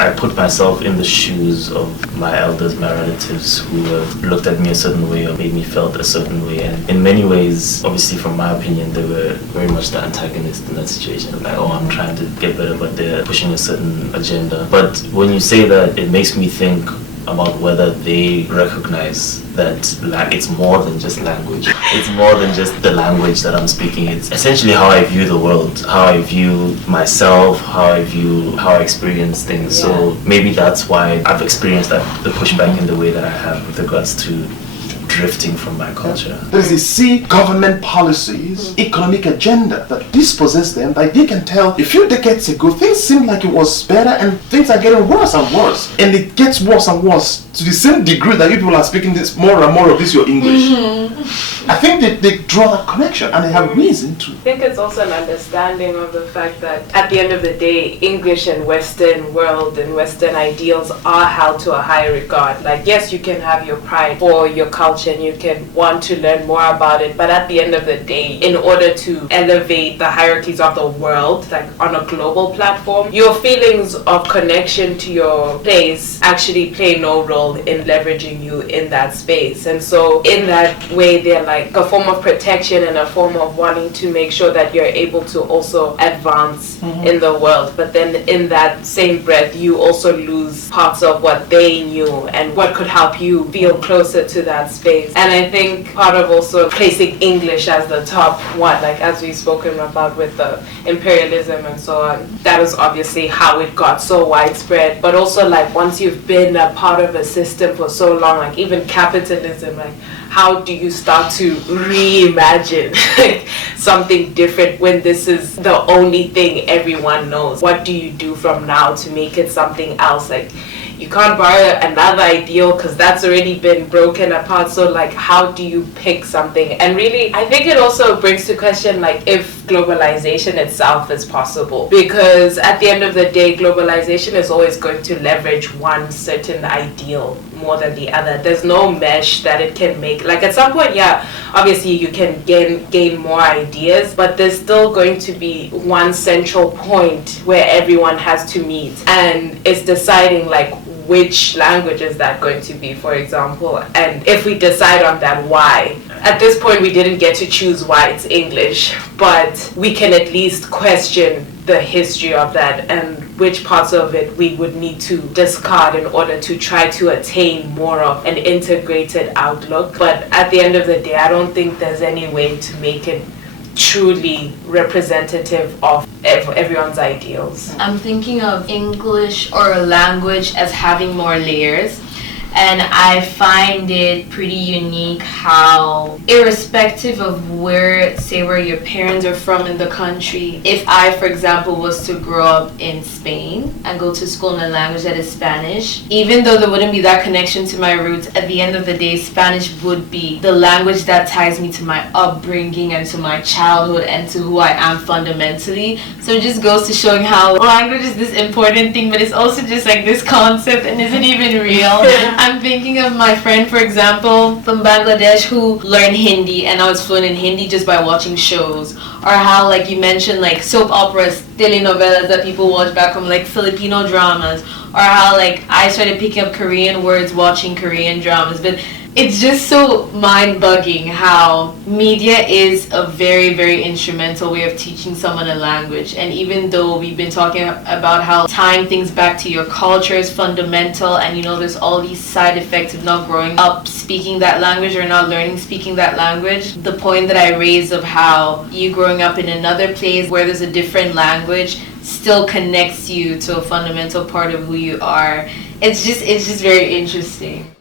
I put myself in the shoes of my elders, my relatives, who have looked at me a certain way or made me felt a certain way. And in many ways, obviously from my opinion, they were very much the antagonist in that situation. Like, oh, I'm trying to get better, but they're pushing a certain agenda. But when you say that, it makes me think about whether they recognize that it's more than just language. It's more than just the language that I'm speaking. It's essentially how I view the world, how I view myself, how I experience things. Yeah. So maybe that's why I've experienced the pushback in the way that I have with regards to drifting from my culture. There's they see government policies, economic agenda that dispossess them. Like they can tell a few decades ago things seemed like it was better and things are getting worse and worse. And it gets worse and worse to the same degree that you people are speaking this more and more of this your English. I think they draw that connection and they have reason to. I think it's also an understanding of the fact that at the end of the day, English and Western world and Western ideals are held to a higher regard. Like, yes, you can have your pride for your culture and you can want to learn more about it, but at the end of the day, in order to elevate the hierarchies of the world, like on a global platform, your feelings of connection to your place actually play no role in leveraging you in that space. And so in that way, they're like a form of protection and a form of wanting to make sure that you're able to also advance in the world. But then in that same breath, you also lose parts of what they knew and what could help you feel closer to that space. And I think part of also placing English as the top one, like as we've spoken about with the imperialism and so on, that is obviously how it got so widespread. But also like once you've been a part of a system for so long, like even capitalism, like how do you start to reimagine something different when this is the only thing everyone knows? What do you do from now to make it something else? Like you can't borrow another ideal because that's already been broken apart. So like how do you pick something? And really I think it also brings to question like if globalization itself is possible, because at the end of the day globalization is always going to leverage one certain ideal more than the other. There's no mesh that it can make. Like at some point, yeah, obviously you can gain more ideas, but there's still going to be one central point where everyone has to meet, and it's deciding like which language is that going to be, for example, and if we decide on that, why? At this point we didn't get to choose why it's English, but we can at least question the history of that and which parts of it we would need to discard in order to try to attain more of an integrated outlook. But at the end of the day, I don't think there's any way to make it truly representative of everyone's ideals. I'm thinking of English or a language as having more layers. And I find it pretty unique how, irrespective of where your parents are from in the country, if I, for example, was to grow up in Spain and go to school in a language that is Spanish, even though there wouldn't be that connection to my roots, at the end of the day, Spanish would be the language that ties me to my upbringing and to my childhood and to who I am fundamentally. So it just goes to showing how language is this important thing, but it's also just like this concept and isn't even real. I'm thinking of my friend, for example, from Bangladesh who learned Hindi, and I was fluent in Hindi just by watching shows. Or how, like you mentioned, like soap operas, telenovelas that people watch back home, like Filipino dramas. Or how, like, I started picking up Korean words watching Korean dramas. But it's just so mind-bugging how media is a very, very instrumental way of teaching someone a language. And even though we've been talking about how tying things back to your culture is fundamental, and you know there's all these side effects of not growing up speaking that language or not learning speaking that language, the point that I raised of how you growing up in another place where there's a different language still connects you to a fundamental part of who you are. It's just very interesting.